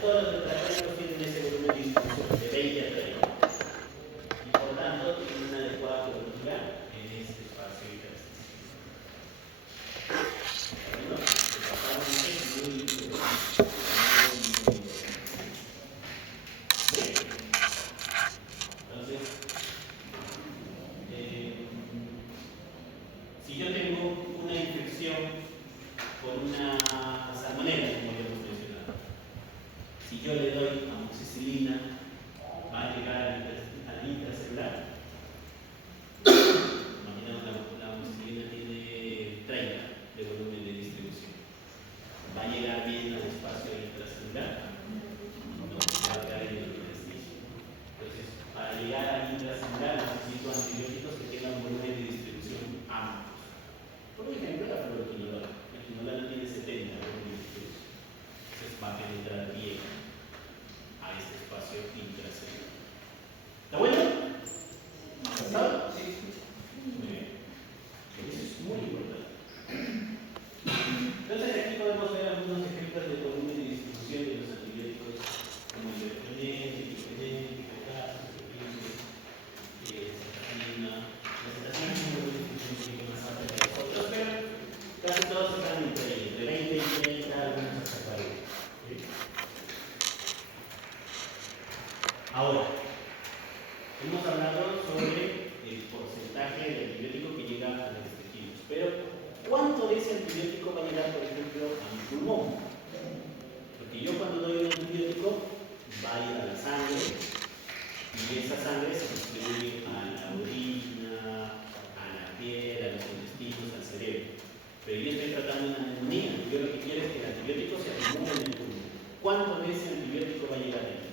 todos los tetracánicos tienen ese volumen de distribución de 20 a 30. Y por tanto, tienen una adecuada cobertura en este espacio intersticial. Bueno, pasamos muy importante. Entonces, si yo tengo una infección por una salmonela, como ya hemos mencionado, si yo le doy amoxicilina, va a llegar al intracelular. Imaginemos la amoxicilina tiene 30 de volumen de distribución. ¿Va a llegar bien al espacio intracelular? No, va a quedar en el intersticio. Entonces, para llegar al intracelular necesito antibióticos que tengan un volumen de distribución amplio. Por ejemplo, la fluoroquinolona. La quinolona tiene 70 volumen de distribución. Entonces va a penetrar bien a este espacio intracelular. ¿Está bueno? ¿Está? Sí. Muy bien. Eso es muy importante. Entonces aquí podemos ver algunos ejemplos de volumen de distribución de los antibióticos como el ivermectin, diclofenac, diclofenac, cetacina. La cetacina tiene un volumen de distribución un poquito más alto que los otros, pero casi todos están entre 20 y 30, algunos hasta 40. ¿Sí? Ahora, hemos hablado sobre el porcentaje de antibiótico que llega a los tejidos, pero ¿cuánto de ese antibiótico va a llegar, por ejemplo, a mi pulmón? Porque yo cuando doy un antibiótico va a ir a la sangre y esa sangre se distribuye a la orina, a la piel, a los intestinos, al cerebro. Pero yo estoy tratando una neumonía. Yo lo que quiero es que el antibiótico se acumule en el pulmón. ¿Cuánto de ese antibiótico va a llegar ahí?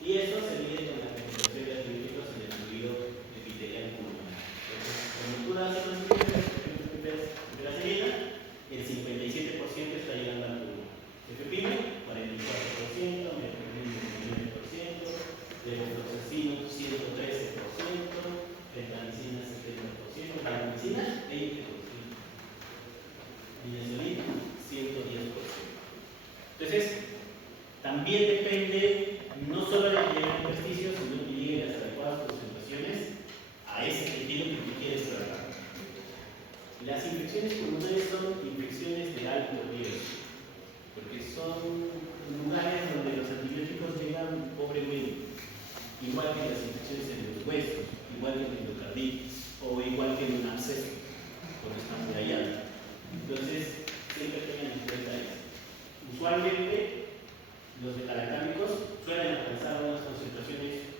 Y eso se mide con la concentración de antibióticos en el fluido epitelial pulmonar. Entonces, cuando tú das un antibiótico, por ejemplo, penicilina, el 57% está llegando al pulmón. Cefepime, 44%, metformina, 19%, levofloxacino, 113%, ventamicina, 70%, vancomicina, 20%, niacinamida, 110%. Entonces, también depende no solo de que llegue al intersticio, sino que llegue las adecuadas concentraciones a ese tejido que tú quieres tratar. Las infecciones pulmonares son infecciones de alto riesgo, porque son lugares donde los antibióticos llegan pobremente, igual que las infecciones en los huesos, igual que la endocarditis, o igual que un absceso, cuando está amurallado. Entonces, siempre tengan en cuenta eso. Usualmente, los beta-lactámicos suelen alcanzar unas concentraciones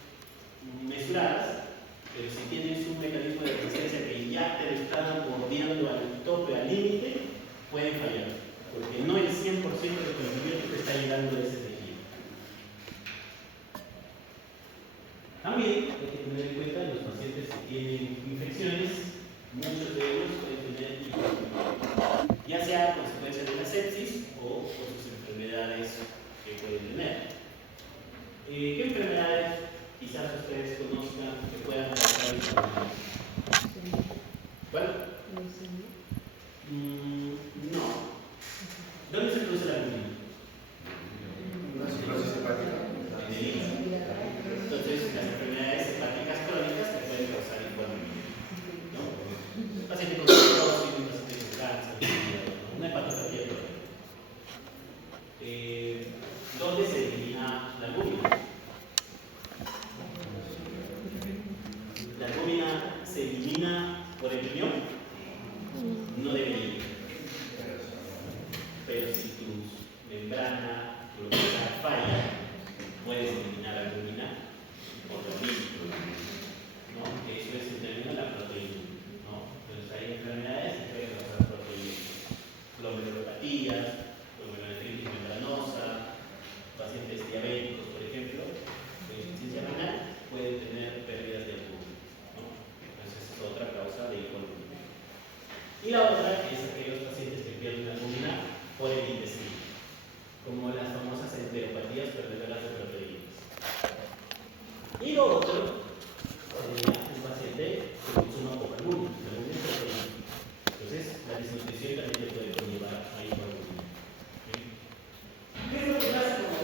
mesuradas, pero si tienes un mecanismo de resistencia que ya te está bordeando al tope, al límite, pueden fallar, porque no el 100% de tu antibiótico está llegando a ese tejido. También hay que tener en cuenta los pacientes que tienen infecciones, muchos de ellos pueden tener hipotermia, ya sea a consecuencia de la sepsis o por sus enfermedades que pueden tener. ¿Qué enfermedades quizás ustedes conozcan que puedan causar hipotermia? ¿Cuál? No. ¿Dónde se produce la albumina? La cirrosis hepática. En el hígado. Entonces, las enfermedades hepáticas crónicas que pueden causar hipotermia, ¿no? Un paciente con cirrosis, un paciente con cáncer, una hepatopatía crónica. ¿Dónde se elimina la albúmina? ¿La albúmina se elimina por el riñón? No debería. Pero si tu membrana glomerular falla, puedes eliminar la albúmina por lo mismo, ¿no? Eso es en términos de la proteína, ¿no? Entonces hay enfermedades que pueden causar proteínas, glomerulopatías, glomerulonefritis membranosa, pacientes diabéticos, por ejemplo, de insuficiencia renal, pueden tener pérdidas de albúmina, ¿no? Entonces es otra causa de hipoalbuminemia. Y la otra es aquellos pacientes que pierden albúmina por el intestino, como las famosas enteropatías perdedoras de proteínas. Y lo otro sería un paciente que consuma poca albúmina, la albúmina es proteína. Entonces, la desnutrición también te puede conllevar a hipoalbuminemia. ¿Sí? ¿Qué es lo que pasa con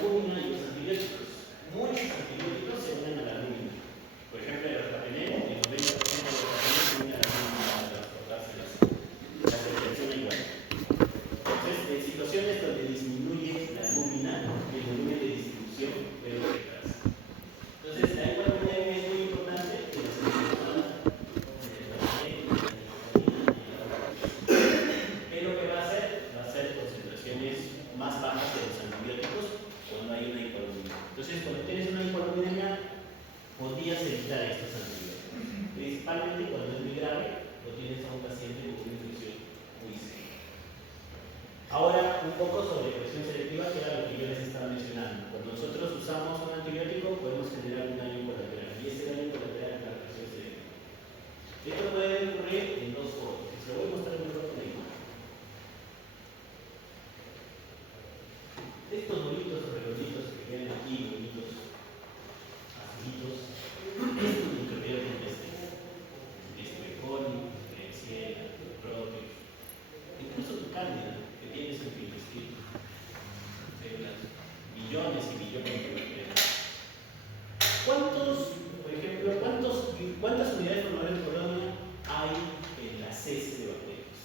Ahora, un poco sobre presión selectiva, que era lo que yo les estaba mencionando. Cuando nosotros usamos un antibiótico, podemos generar un daño colateral. Y ese daño colateral es la presión selectiva. Esto puede ocurrir en dos formas. Se lo voy a mostrar mejor con la imagen. Estos bonitos redonditos que quedan aquí, bonitos azulitos, estos microbiota intestinal. Coli, Klebsiella, Proteus, incluso tu cándida que tienes en tu intestino. Células, millones y millones de bacterias. Por ejemplo, cuántas unidades formadores de colonia hay en las heces de bacterias?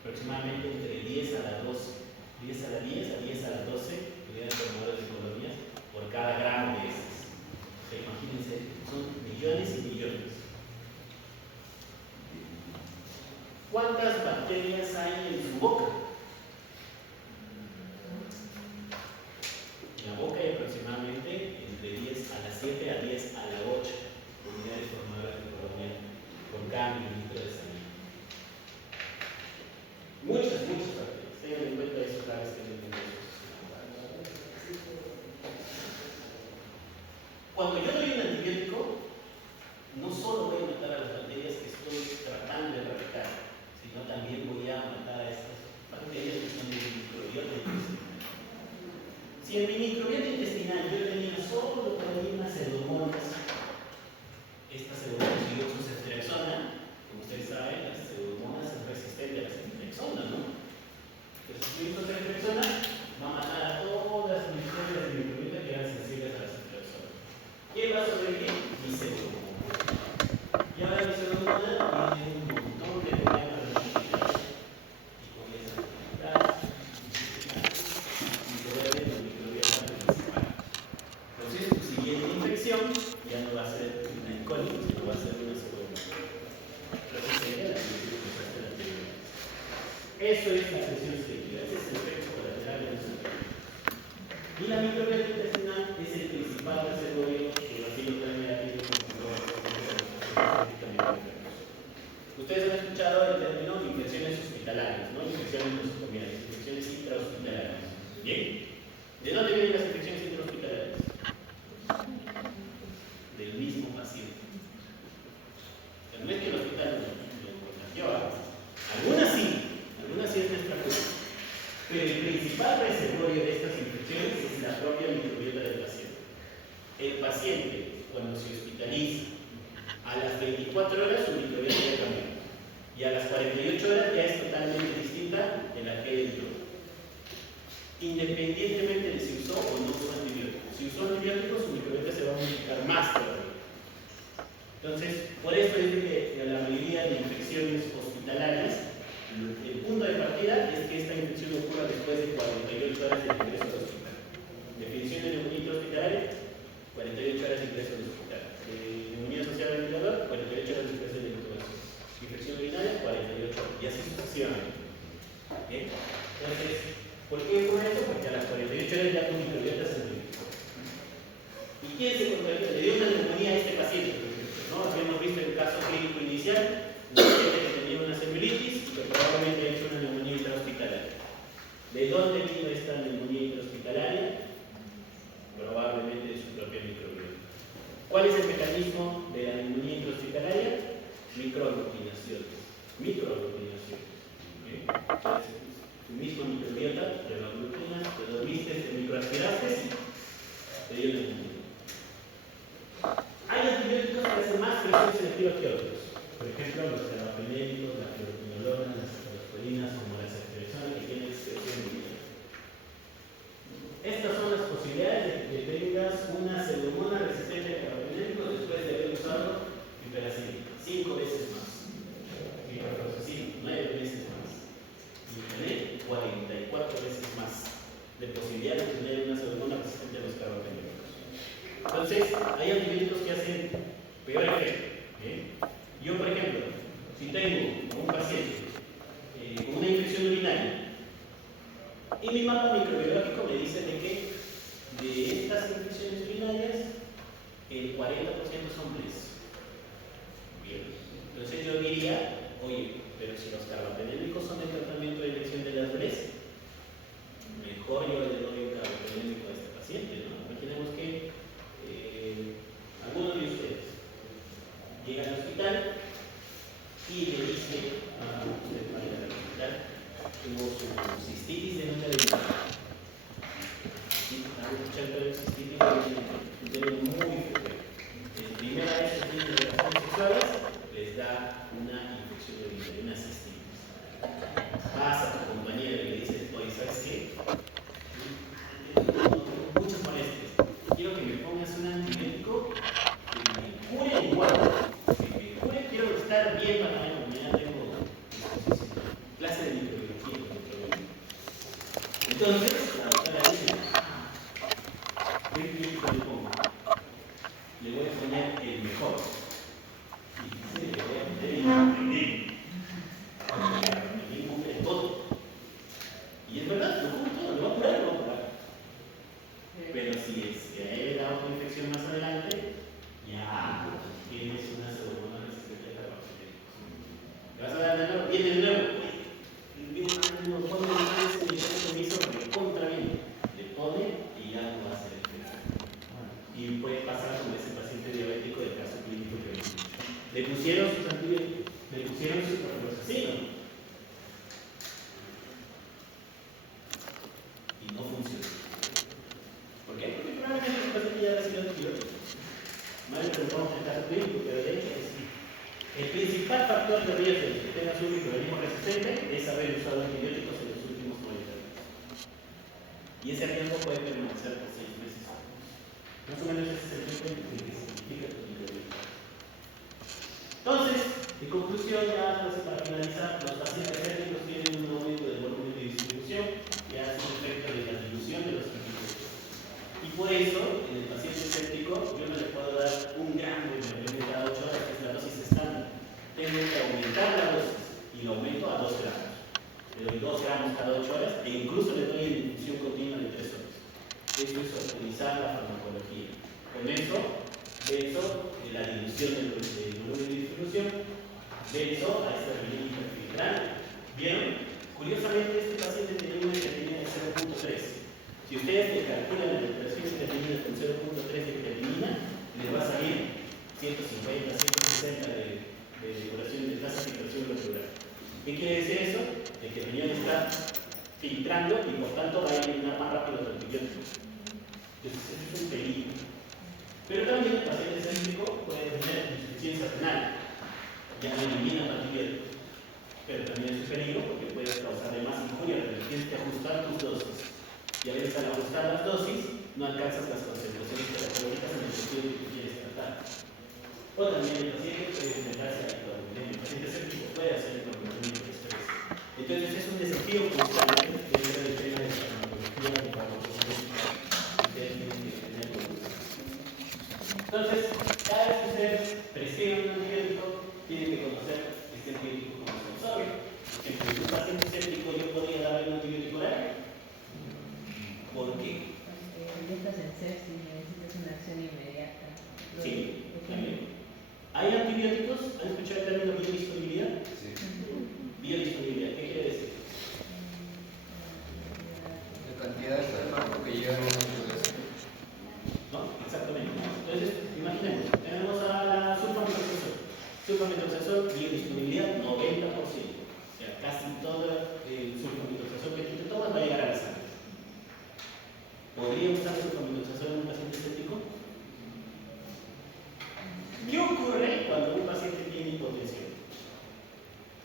Aproximadamente entre 10 a la 12, 10 a la 10 a 10 a la 12 unidades formadores de colonias por cada gramo de heces. O sea, imagínense, son millones y millones. ¿Cuántas bacterias hay en su boca? En la boca hay aproximadamente entre 10 a la 7 a 10 a la 8 unidades formadoras de colonia por cada mililitro de sangre. Muchas bacterias. Tengan en cuenta eso cada vez que no tengan esos. Cuando yo doy un antibiótico, no solo voy a matar a las bacterias que estoy tratando de erradicar, sino también voy a matar a estas bacterias que son de microbiota intestinal. Si en mi microbiota intestinal yo tenía solo por ahí unas pseudomonas, estas pseudomonas y otros ceftriaxona, como ustedes saben, las pseudomonas es resistente a las ceftriaxona, ¿no? Entonces, si uso ceftriaxona, va a matar a todas las bacterias de microbiota que eran sensibles a la ceftriaxona. ¿Quién va a sobrevivir? Mi pseudomona. Y ahora mi pseudomona tiene un montón de problemas de motilidad y comienza a motilidad y se vuelve la microbiota principal. Entonces, tu siguiente infección ya no va a ser una E. coli, sino va a ser una pseudomonas. Entonces, sería la que usaste la anterior. Eso es la presión selectiva, ese es el efecto colateral de los antibióticos. Y la microbiota intestinal es el principal reservorio de bacilo negativo. Ustedes han escuchado el término infecciones hospitalarias, ¿no? Infecciones nosocomiales, infecciones intrahospitalarias. ¿Bien? ¿De dónde vienen las infecciones intrahospitalarias? Del mismo paciente. No es que el hospital lo contagió. Algunas sí es nuestra culpa. Pero el principal reservorio de estas infecciones es la propia microbiota del paciente. El paciente, cuando se hospitaliza, a las 24 horas su microbiota ya cambió. Y a las 48 horas ya es totalmente distinta de la que entró. Independientemente de si usó o no usó antibióticos. Si usó antibióticos, su microbiota se va a modificar más todavía. Entonces, por eso es que la mayoría de infecciones hospitalarias, el punto de partida es que esta infección ocurra después de 48 horas de ingreso al hospital. Definición de neumonía hospitalaria, 48 horas de ingreso al hospital. Neumonía asociada al ventilador, 48 horas de ingreso de intubación. Infección urinaria, 48 horas. Y así sucesivamente. ¿Bien? Entonces, ¿por qué ocurre eso? Porque a las 48 horas ya tu microbiota se modificó. ¿Y quién se contagió? Le dio una neumonía a este paciente, por ejemplo, ¿no? Habíamos visto el caso clínico inicial, un paciente que tenía una celulitis y que probablemente ha hecho una neumonía intrahospitalaria. ¿De dónde vino esta neumonía intrahospitalaria? Probablemente de su propia microbiota. ¿Cuál es el mecanismo de la neumonía intrahospitalaria? Microaglutinaciones. ¿Okay? Entonces, tu misma microbiota te lo aglutinas, te dormiste, te microaspiraste y te dio neumonía. Hay antibióticos que hacen más presión selectiva que otros. Por ejemplo, los carbapenémicos, la fluoroquinolona, las ceftriaxoninas, como la ceftriaxona, que tienen expresión lineal. Estas son las posibilidades de que tengas una pseudomona resistente a carbapenémicos después de haber usado piperacillina. 5 veces más. Sí, 9 veces más. Y tener 44 veces más de posibilidad de tener una pseudomona resistente a los carbapenémicos. Entonces, hay antibióticos que hacen peor efecto. Yo, por ejemplo, si tengo un paciente con una infección urinaria y mi mapa microbiológico me dice de que de estas infecciones urinarias el 40% son BRES. Bien, entonces yo diría, oye, pero si los carbapenémicos son el tratamiento de elección de las BRES, vitaminas distintas. Vas a tu compañero y le dices, oye, ¿sabes qué? Muchas molestias. Quiero que me pongas un antibiótico que me cure igual. Que me cure, quiero estar bien para mañana tengo clase de microbiología. Entonces, la doctora dice, ¿qué antibiótico le pongo? Le voy a poner el mejor. Y dice, le voy a poner el Artemether. Artemether cubre todo. Y es verdad, lo cubre todo, lo va a curar, lo va a curar. Pero si es que a él le da otra infección más adelante, ya tienes una pseudomonas resistente a carbapenems. Le vas a dar de nuevo, viene de nuevo. Viene de nuevo, pone ese permiso que le contra bien. Le pone y ya no va a ser efecto. Y puede pasar con ese paciente diabético del caso clínico que vimos. Le pusieron sus antibióticos, le pusieron sus propios y no funcionó. ¿Por qué? Porque probablemente el paciente ya recibió antibióticos. No le preguntamos el caso clínico, pero de hecho es el principal factor de riesgo de que tengas un microorganismo resistente es haber usado antibióticos en los últimos 90 días. Y ese riesgo puede permanecer por 6 meses. Más o menos ese es el tiempo en el que se significa tu microorganismo. Entonces, en conclusión, ya para finalizar, los pacientes sépticos tienen un aumento del volumen de distribución que hace un efecto de la dilución de los antibióticos. Y por eso, en el paciente séptico, yo no le puedo dar 1 gramo de microorganismo cada 8 horas, que es la dosis estándar. Tengo que aumentar la dosis y lo aumento a 2 gramos. Le doy 2 gramos cada 8 horas e incluso le doy en infusión continua de 3 horas. Esto es optimizar la farmacología. Con eso, la dilución del volumen de distribución, verso a esta reunión interfiltrante. ¿Vieron? Curiosamente, este paciente tenía una creatinina de 0.3. Si ustedes le calculan la operación de creatinina con 0.3 de creatinina, les va a salir 150, 160 de depuración de tasa de filtración glomerular. ¿Qué quiere decir eso? El que el riñón está filtrando y por tanto va a eliminar más rápido los antibióticos. Entonces, eso es un peligro. Pero también el paciente séptico puede tener insuficiencia renal, ya no elimina antibióticos. Pero también es un peligro porque puede causarle más injuria, pero tienes que ajustar tus dosis. Y a veces al ajustar las dosis, no alcanzas las concentraciones terapéuticas en el sentido que tú quieres tratar. O también el paciente puede enfrentarse a la hipoalbuminemia. El paciente séptico puede hacer hipoalbuminemia de estrés. Entonces es un desafío constante dentro del tema de la farmacología y la farmacología. Ustedes tienen que tenerlo. Entonces, cada vez que ustedes prescriban un antibiótico, tienen que conocer este antibiótico como se absorbe. En un paciente séptico yo podría darle un antibiótico oral. ¿Por qué? Ya estás en sepsis, necesitas una acción inmediata. Sí, también. ¿Hay antibióticos? ¿Han escuchado el término biodisponibilidad? Sí. Biodisponibilidad, ¿qué quiere decir? La cantidad de fármaco que llega a la naturaleza. ¿No? Exactamente. Entonces, imaginemos, tenemos a la sulfamethoxazol. Sulfamethoxazol, biodisponibilidad 90%. O sea, casi todo el sulfamethoxazol que tú te tomas va a llegar a la sangre. ¿Podría usar sulfamethoxazol en un paciente séptico? ¿Qué ocurre cuando un paciente tiene hipotensión?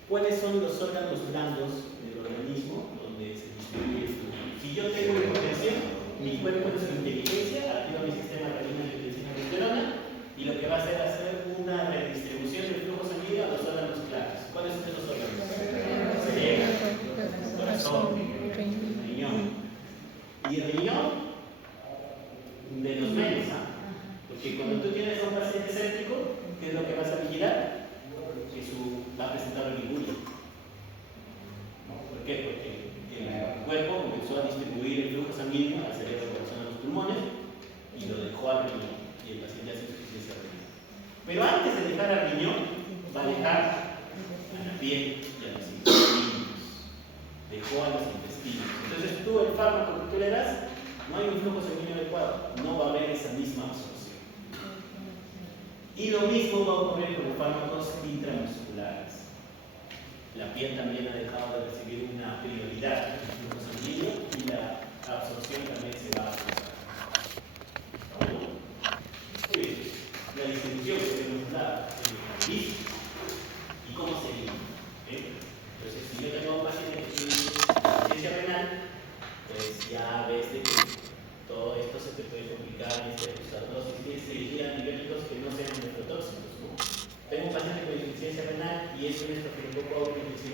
¿Cuáles son los órganos blandos del organismo donde se distribuye esto? Si yo tengo hipotensión, mi cuerpo en su inteligencia activa mi sistema renina y angiotensina y lo que va a hacer es hacer una redistribución del flujo sanguíneo a los órganos claves. ¿Cuáles son esos órganos? Cerebro, corazón, riñón. Y el riñón de los menos, porque cuando tú tienes a un paciente séptico, ¿qué es lo que vas a vigilar? Que va a presentar oliguria. ¿Por qué? Porque el cuerpo comenzó a distribuir el flujo sanguíneo al cerebro, al corazón, a los pulmones y lo dejó al riñón. Y el paciente hace insuficiencia renal. Pero antes de dejar al riñón, va a dejar a la piel y a los intestinos. Dejó a los intestinos. Entonces tú el fármaco que tú le das, no hay un flujo sanguíneo adecuado, no va a haber esa misma absorción. Y lo mismo va a ocurrir con los fármacos intramusculares. La piel también ha dejado de recibir una prioridad en el flujo sanguíneo y la absorción también se va a ajustar. Muy bien. La distribución que tenemos dada en el organismo y cómo seguimos.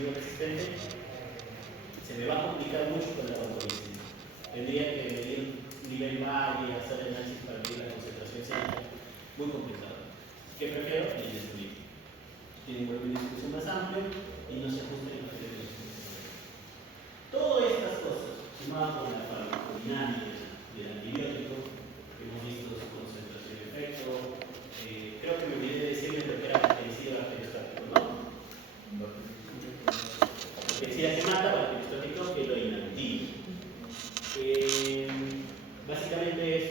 sonido resistente, se me va a complicar mucho con la autología. Tendría que medir nivel valle, hacer el análisis para medir la concentración escénica, muy complicado. ¿Qué prefiero? El instrumento. Tiene un volumen de distribución más amplio y no se ajusta en los criterios de distribución. Todas estas cosas, sumadas con la farmacodinámica del antibiótico, que hemos visto su concentración y efecto, creo que me olvidé de decirles lo que era bactericida bacteriostático, ¿no? Bactericida que mata, bacteriostático que lo inactiva. Básicamente es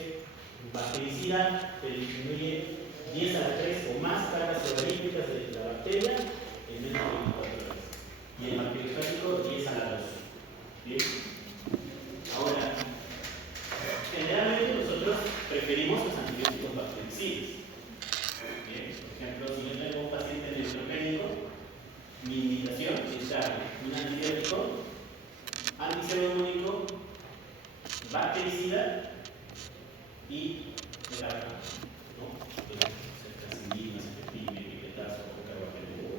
bactericida que disminuye 10 a la 3 o más cargas logarítmicas de la bacteria en menos de 24 horas. Y el bacteriostático 10 a la 2. ¿Bien? Ahora, generalmente nosotros preferimos los antibióticos bactericidas. Bien, por ejemplo, si yo tengo un paciente neutropénico, mi indicación es darle un antibiótico antiseroinmúnico, bactericida y metabálico, ¿no? Ceftriaxona, cefepime, pipetazo, carbamazepina.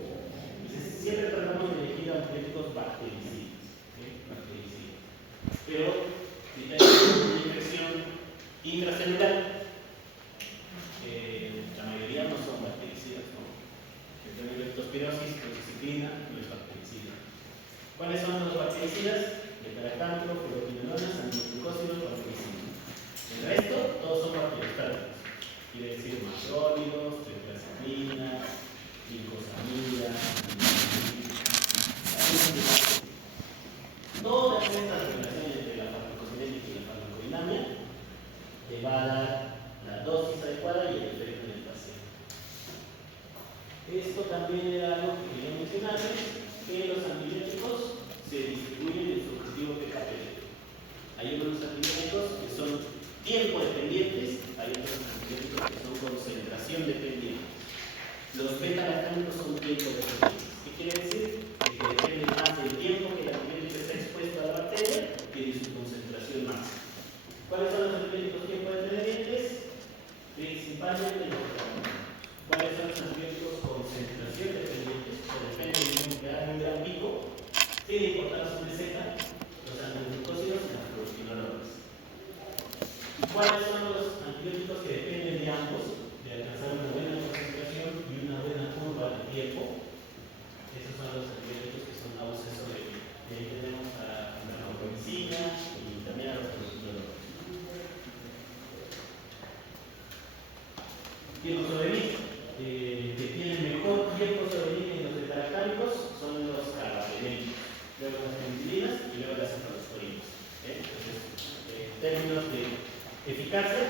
Entonces, siempre tratamos de elegir antibióticos bactericidas, bactericidas. Pero si tenemos una infección intracelular, la mayoría no son bactericidas, ¿no? Si tenemos leptospirosis, toxiciclina, no es bactericida. ¿Cuáles son los bactericidas? Beta-lactámicos, fluoroquinolonas, aminoglucósidos, bactericidas. El resto, todos son bacteriostáticos. Quiere decir macrólidos, tetraciklina, glucosamida, todas estas relaciones entre la farmacocinética y la farmacodinamia te va a dar la dosis adecuada y el efecto en el paciente. Esto también era algo que quería mencionarles, que los antibióticos se distribuyen en su objetivo PKPD. Hay algunos antibióticos que son tiempo dependientes, hay otros antibióticos que son concentración dependientes. Los beta-lactámicos son tiempo dependientes. ¿Qué quiere decir? Que dependen más del tiempo que el antibiótico está expuesto a la bacteria que de su concentración máxima. ¿Cuáles son los antibióticos tiempo dependientes? Principalmente los beta-lactámicos. ¿Cuáles son los antibióticos concentración dependientes? Que dependen de un gran pico, sin importar la receta, los aminoglucósidos y las fluoroquinolonas. ¿Y cuáles son los antibióticos que dependen de ambos? De alcanzar una buena concentración y una buena curva de tiempo. Esos son los antibióticos que son AUC sobre I. Y ahí tenemos a la vancomicina y también a los fluoroquinolonas. Tiempo sobre I, que tienen mejor tiempo sobre I que los beta-lactámicos son los carbapenémicos, luego las penicilinas y luego las cefalosporinas. Entonces, en términos de eficacia,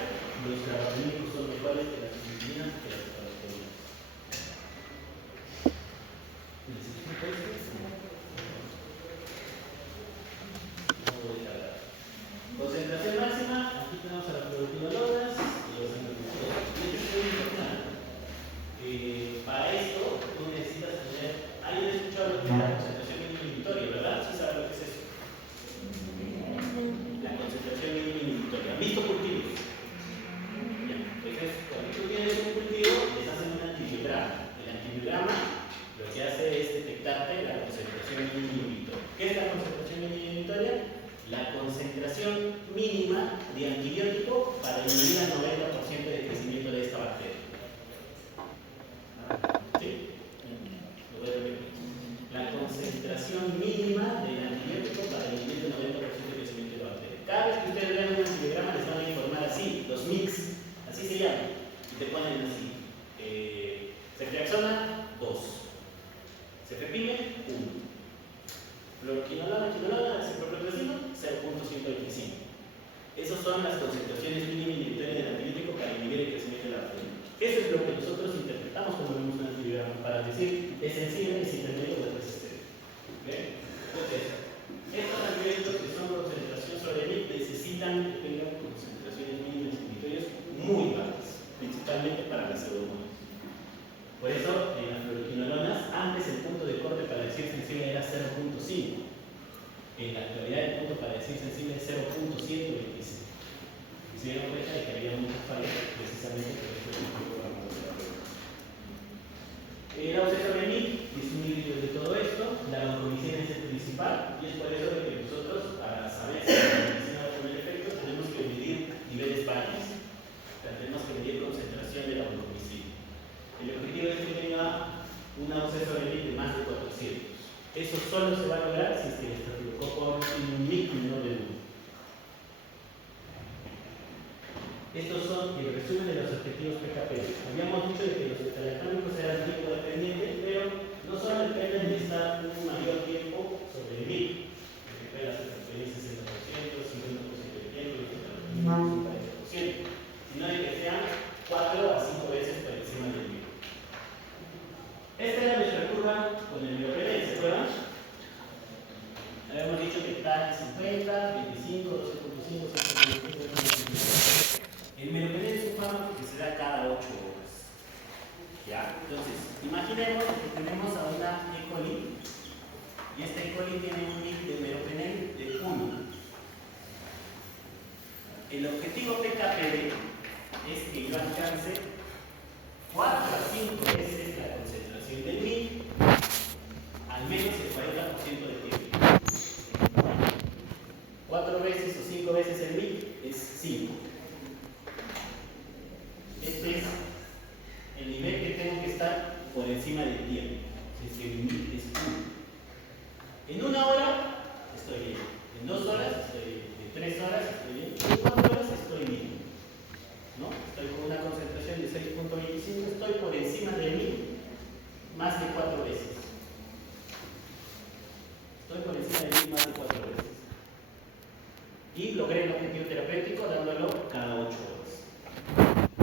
los carbapenémicos son mejores que las penicilinas y que las cefalosporinas. ¿Necesito esto? No voy a tardar. Concentración máxima, aquí tenemos a las fluoroquinolonas y los aminoglucósidos. Y esto es muy importante. Para esto, tú necesitas tener. ¿Alguien ha escuchado lo que es la concentración mínima inhibitoria, verdad? ¿Sí saben lo que es eso? La concentración mínima inhibitoria. ¿Han visto cultivos? Ya. Entonces, cuando tú tienes un cultivo, les hacen un antibiograma. El antibiograma lo que hace es detectarte la concentración mínima inhibitoria. ¿Qué es la concentración mínima inhibitoria? La concentración mínima de antibiótico para inhibir al 90% del crecimiento de esta bacteria. ¿Sí? Lo voy a repetir. La concentración mínima del antibiótico para inhibir el 90% del crecimiento de la bacteria. Cada vez que ustedes vean un antibiograma les van a informar así, los mix, así se llaman, y te ponen así. Ceftriaxona, 2. Cefepime, 1. Fluoroquinolona, ciprofloxacino, 0.125. Esas son las concentraciones mínimas inhibitoras del antibiótico para inhibir el crecimiento de la bacteria. Eso es lo que nosotros interpretamos cuando vemos un antibiograma, para decir es sensible, es intermedio o es resistente. ¿Okay? Entonces, estos antibióticos que son concentración sobre I necesitan que tengan concentraciones mínimas inhibitorias muy bajas, principalmente para las pseudomonas. Por eso, en las fluoroquinolonas, antes el punto de corte para decir sensible era 0.5. En la actualidad el punto para decir sensible es 0.125. Y se dieron cuenta de que había muchas fallas precisamente por este tipo de la ausencia de es un híbrido de todo esto. La vancomicina es el principal y es por eso que nosotros, para saber si la vancomicina va a tener efecto, tenemos que medir niveles varios. O sea, tenemos que medir concentración de la vancomicina. El objetivo es que tenga una dosis sobre de más de 400. Eso solo se va a lograr si es que el estafilococo tiene un MIC menor de 1. Estos son el resumen de los objetivos PKP. Habíamos dicho de que los electrónicos eran tiempo dependientes, pero no solo dependen de estar un mayor tiempo sobre el MIC, que puede hacer transferencias 60%, 50% del tiempo, 40%, sino de que sean 4 a 5 veces por encima del MIC. Esta era nuestra curva con el meropenem, ¿se acuerdan? Habíamos dicho que está en 50, 25, 12.5, 6.5, el meropenem es un fármaco que se da cada 8 horas. ¿Ya? Entonces, imaginemos que tenemos a una E. coli y esta E. coli tiene un MIC de meropenem de 1. El objetivo PKPD es que yo alcance 4 a 5 veces la concentración del MIC, al menos el 40% del tiempo. 4 veces o 5 veces el MIC es 5. Este es el nivel que tengo que estar por encima del tiempo. Si es que el MIC es 1. En 1 hora estoy bien. En 2 horas estoy bien. En 3 horas estoy bien. En 4 horas estoy bien. ¿No? Estoy con una concentración de 6.25. Estoy por encima del MIC más de 4 veces. Estoy por encima del MIC más de 4 veces. Y logré el objetivo terapéutico dándolo cada 8 horas.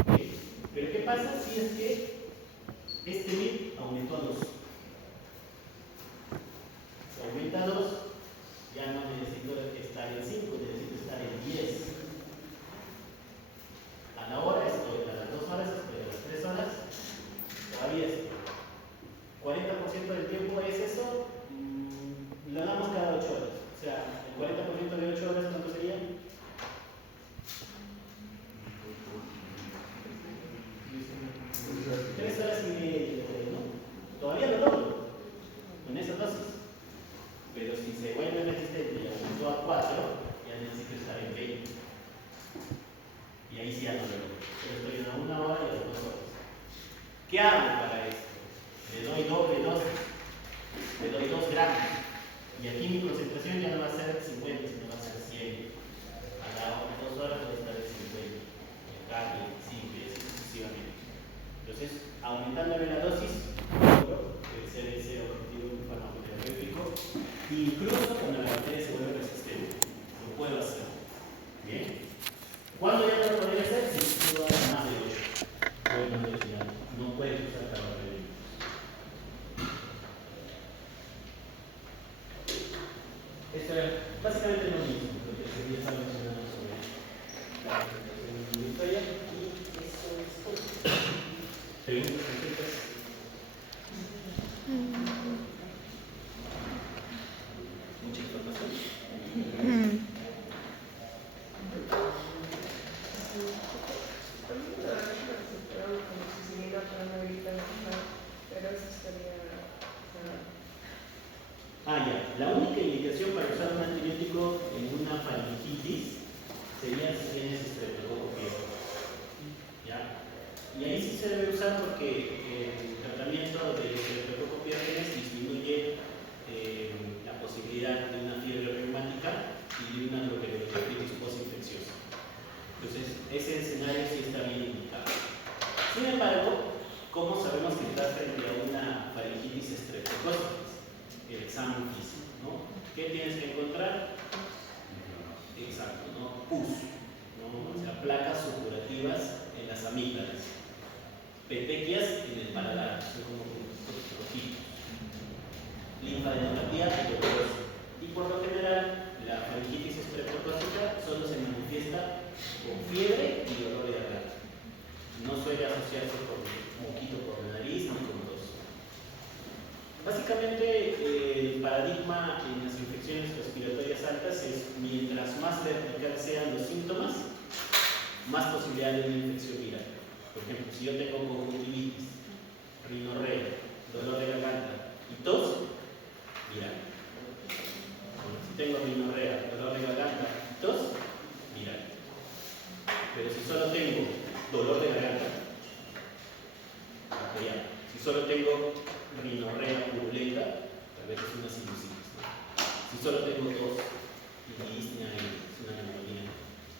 ¿Okay? Pero ¿qué pasa si es que este MIC aumentó a 2? Si aumenta a 2, ya no necesito estar en 5, necesito estar en 10. A la hora estoy, a las 2 horas estoy, a las 3 horas todavía estoy. 40% del tiempo es eso, lo damos cada 8 horas. O sea, el 40% de 8 horas, ¿cuánto sería? 3 horas y media, ¿no? Todavía lo logro con esa dosis. Pero si se vuelve resistente y aumentó a 4, ya necesito estar en 20. Y ahí sí ya no lo logro. Pero estoy a 1 hora y a 2 horas. ¿Qué hago para esto? Le doy doble dosis. Le doy 2 gramos. Y aquí mi concentración ya no va a ser 50, sino va a ser 100. A las 2 horas voy a estar en 50. Acá, 25 y así sucesivamente. Entonces, aumentándole la dosis, logro vencer ese objetivo de un fármaco terapéutico, incluso cuando la bacteria se vuelve resistente. Lo puedo hacer. Bien. ¿Cuándo ya no lo podría hacer? Si subo a más de 8. Bueno, no puedes usar carbapenem. Esto es básicamente lo mismo, lo que ya está mencionando sobre la presentación de la historia, y eso es todo. ¿Preguntas, consultas? ¿Mucha información? Ya. La única indicación para usar un antibiótico en una faringitis sería si tienes estreptococo pyogenes. ¿Ya? Y ahí sí se debe usar porque el tratamiento de estreptococo pyogenes disminuye la posibilidad de una fiebre reumática y de una glomerulonefritis postinfecciosa. Entonces, ese escenario sí está bien indicado. Sin embargo, ¿cómo sabemos que está frente a una faringitis estreptocócica? El examen físico, ¿no? ¿Qué tienes que encontrar? Exacto, ¿no? Pus, ¿no? O sea, placas supurativas en las amígdalas, petequias en el paladar, son como rojitos, linfadenopatía dolorosa. Y por lo general, la faringitis estreptocócica solo se manifiesta con fiebre y dolor de garganta. No suele asociarse con moquito por la nariz ni con tos. Básicamente, el paradigma en las infecciones respiratorias altas es mientras más vertical sean los síntomas, más posibilidad de una infección viral. Por ejemplo, si yo tengo conjuntivitis, rinorrea, dolor de garganta, tos viral. Bueno, si tengo rinorrea, dolor de garganta y tos viral. Pero si solo tengo dolor de garganta, bacteriano. Si solo tengo rinorrea purulenta, tal vez es una sinusitis, ¿no? Si solo tengo tos y disnea, es una neumonía.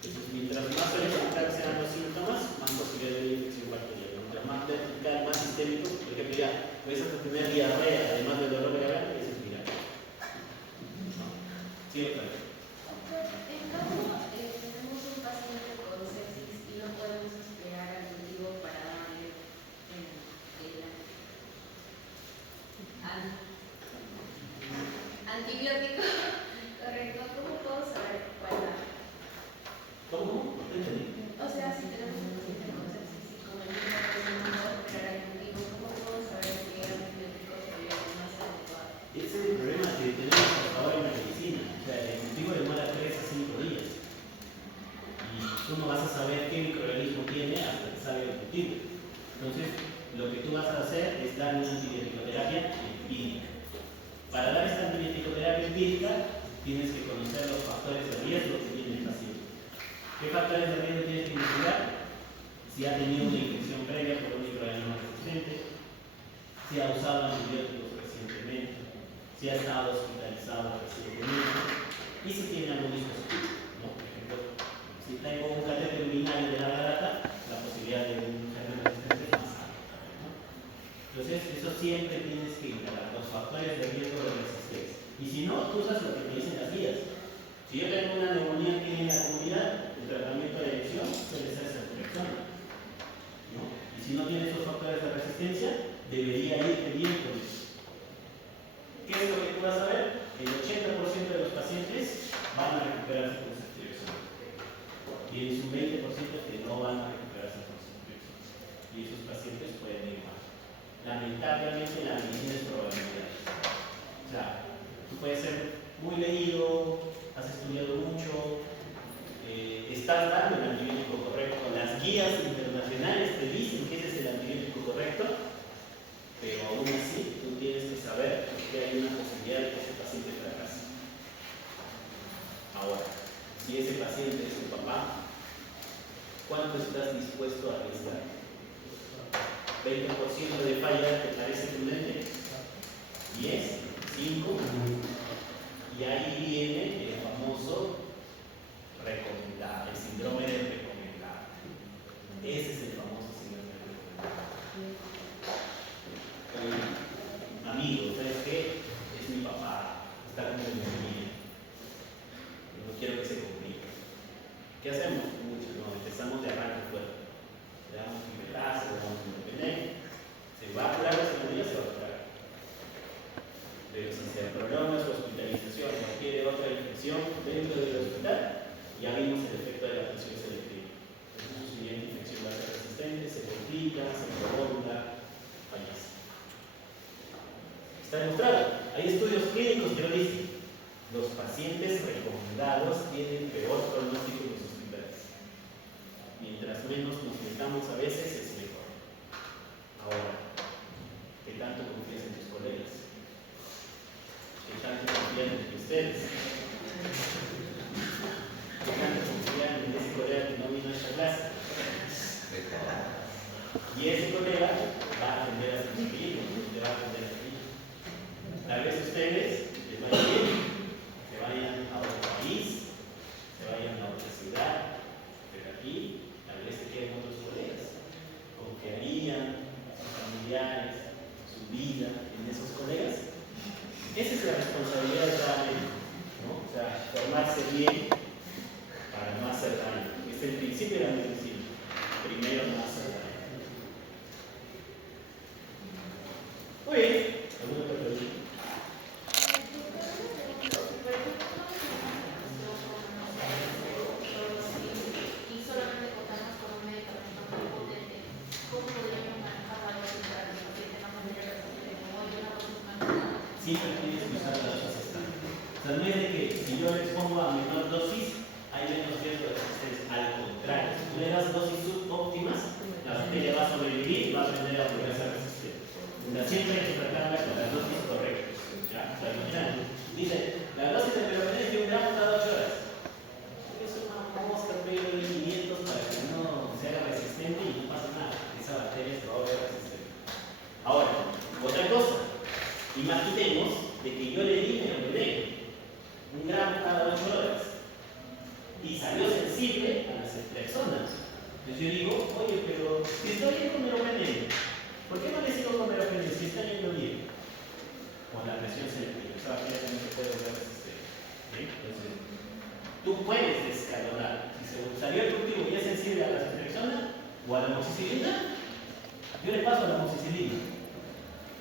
Entonces, mientras más horizontal sean los síntomas, más posibilidad de infección bacteriana. Mientras más vertical, más sistémico, por ejemplo, ya puedes hasta tener diarrea, además del dolor de garganta, eso es viral. ¿No? Sí, otra vez. En caso tenemos un paciente con sepsis y no podemos esperar al cultivo para darle antibiótico correcto, ¿cómo puedo saber cuál dar? ¿Cómo? No entendí. O sea, si tenemos un paciente con sepsis y como el mismo no puedo esperar al cultivo, ¿cómo puedo saber qué antibiótico sería el más adecuado? Ese es el problema que tenemos hasta ahora en la medicina. O sea, el cultivo demora 3 a 5 días. Y tú no vas a saber qué microorganismo tiene hasta que salga el cultivo. Entonces, lo que tú vas a hacer es dar una antibiótico-terapia empírica. Para dar esta antibiótico-terapia empírica, tienes que conocer los factores de riesgo que tiene el paciente. ¿Qué factores de riesgo tienes que investigar? Si ha tenido una infección previa por un microorganismo resistente, si ha usado antibióticos recientemente, si ha estado hospitalizado recientemente y si tiene algún dispositivo, ¿no? Por ejemplo, si tengo un catéter urinario de larga data, la posibilidad de un germen resistente es más alta, ¿no? Entonces, eso siempre tienes que indagar, los factores de riesgo de resistencia. Y si no, tú usas lo que te dicen las guías. Si yo tengo una neumonía aquí en la comunidad, el tratamiento de elección suele ser ceftriaxona, ¿no? Y si no tiene esos factores de resistencia, debería irte bien con eso. ¿Qué es lo que tú vas a ver? El 80% de los pacientes van a recuperarse con ceftriaxona. Y es un 20% que no van a recuperarse con ceftriaxona. Y esos pacientes pueden ir mal. Lamentablemente la medicina es probabilidad. O sea, tú puedes ser muy leído, has estudiado mucho, estás dando el antibiótico correcto. Las guías internacionales te dicen que ese es el antibiótico correcto, pero aún así tú tienes que saber que hay una posibilidad de que ese paciente fracase. Ahora, si ese paciente es tu papá, ¿cuánto estás dispuesto a arriesgar? ¿20% de falla te parece prudente? ¿10? ¿5? Y ahí viene el famoso recomendado, el síndrome del recomendado. Ese es el famoso síndrome del recomendado. Amigo, ¿sabes qué? Es mi papá, está con mi familia. No quiero que se complique. ¿Qué hacemos? Mucho, ¿no? Empezamos de arranque fuerte. Le damos un pipetazo, le damos un veneno. Se va a curar esa familia, se va a curar. Pero si se prolonga su hospitalización o requiere otra infección dentro del hospital, ya vimos el efecto de la presión selectiva. Entonces, su siguiente infección va a ser resistente, se complica, se prolonga, fallece. Está demostrado. Hay estudios clínicos que lo dicen. Los pacientes recomendados tienen peor pronóstico en los hospitales. Mientras menos nos metamos a veces, es mejor. Ahora, ¿qué tanto confías en tus colegas? ¿Qué tanto confían en ustedes? ¿Qué tanto confían en ese colega que no vino a esta clase? Y ese colega va a atender a sus hijos, te va a atender a ti. Tal vez ustedes les vaya bien, se vayan a otro país, se vayan a otra ciudad, pero aquí tal vez se queden otros colegas. Confiarían a sus familiares, su vida en esos colegas. Esa es la responsabilidad de cada médico, ¿no? O sea, formarse bien para no hacer daño. Es el principio de la medicina. Primero no hacer daño. Muy bien. ¿Alguna otra pregunta? Y solamente contamos con un medicamento muy potente, ¿cómo podríamos manejar algo para que el paciente no genere resistencia? Como yo no puedo manejar. Siempre tienes que usar la dosis estándar. O sea, no es de que si yo le expongo a menor dosis, hay menos riesgo de resistencia. Al contrario, si tú le das dosis subóptimas, la bacteria va a sobrevivir y va a aprender a volverse a resistir. O sea, siempre hay que tratarla con la dosis correcta. la amoxicilina, yo le paso a la amoxicilina.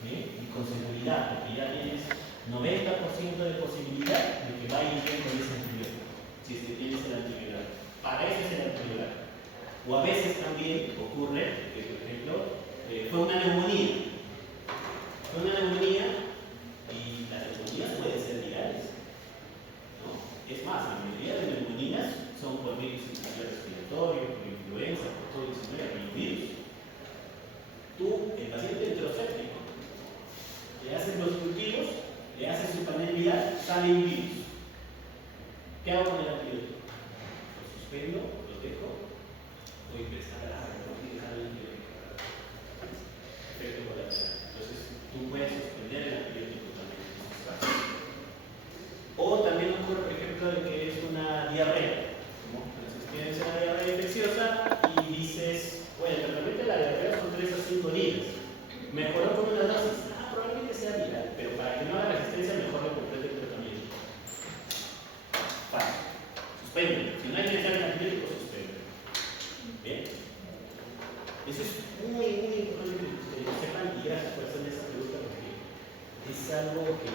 ¿Bien? Y con seguridad, porque ya tienes 90% de posibilidad de que va a ir bien con ese antibiótico, si es que tienes el antiviral. Para eso es el antiviral. O a veces también ocurre que, por ejemplo, fue una neumonía. Fue una neumonía y las neumonías pueden ser virales, ¿no? Es más, la mayoría de neumonías son por virus respiratorio, por influenza, por COVID-19, por virus. Tú, el paciente enteroséptico, le haces los cultivos, le haces su panel viral, sale un virus. ¿Qué hago con el antibiótico? Lo suspendo, lo dejo, o empezar a dejar el antibiótico. Efecto colateral. Entonces, tú puedes suspender el antibiótico también en esos casos. O también ocurre, por ejemplo, de que es una diarrea. ¿No? Entonces, tienes una diarrea infecciosa y dices, bueno, el tratamiento de la diarrea son 3 a 5 días. Mejoró con una dosis. Probablemente sea viral, pero para que no haga resistencia, mejor le complete el tratamiento. Fácil. Suspende. Si no hay que hacer el antibiótico, suspende. Bien. Eso es muy, muy importante que lo sepan y gracias por hacerme esa pregunta porque es algo que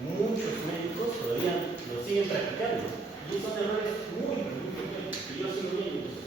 muchos médicos todavía lo siguen practicando. Y son errores muy, muy frecuentes que yo sigo viendo.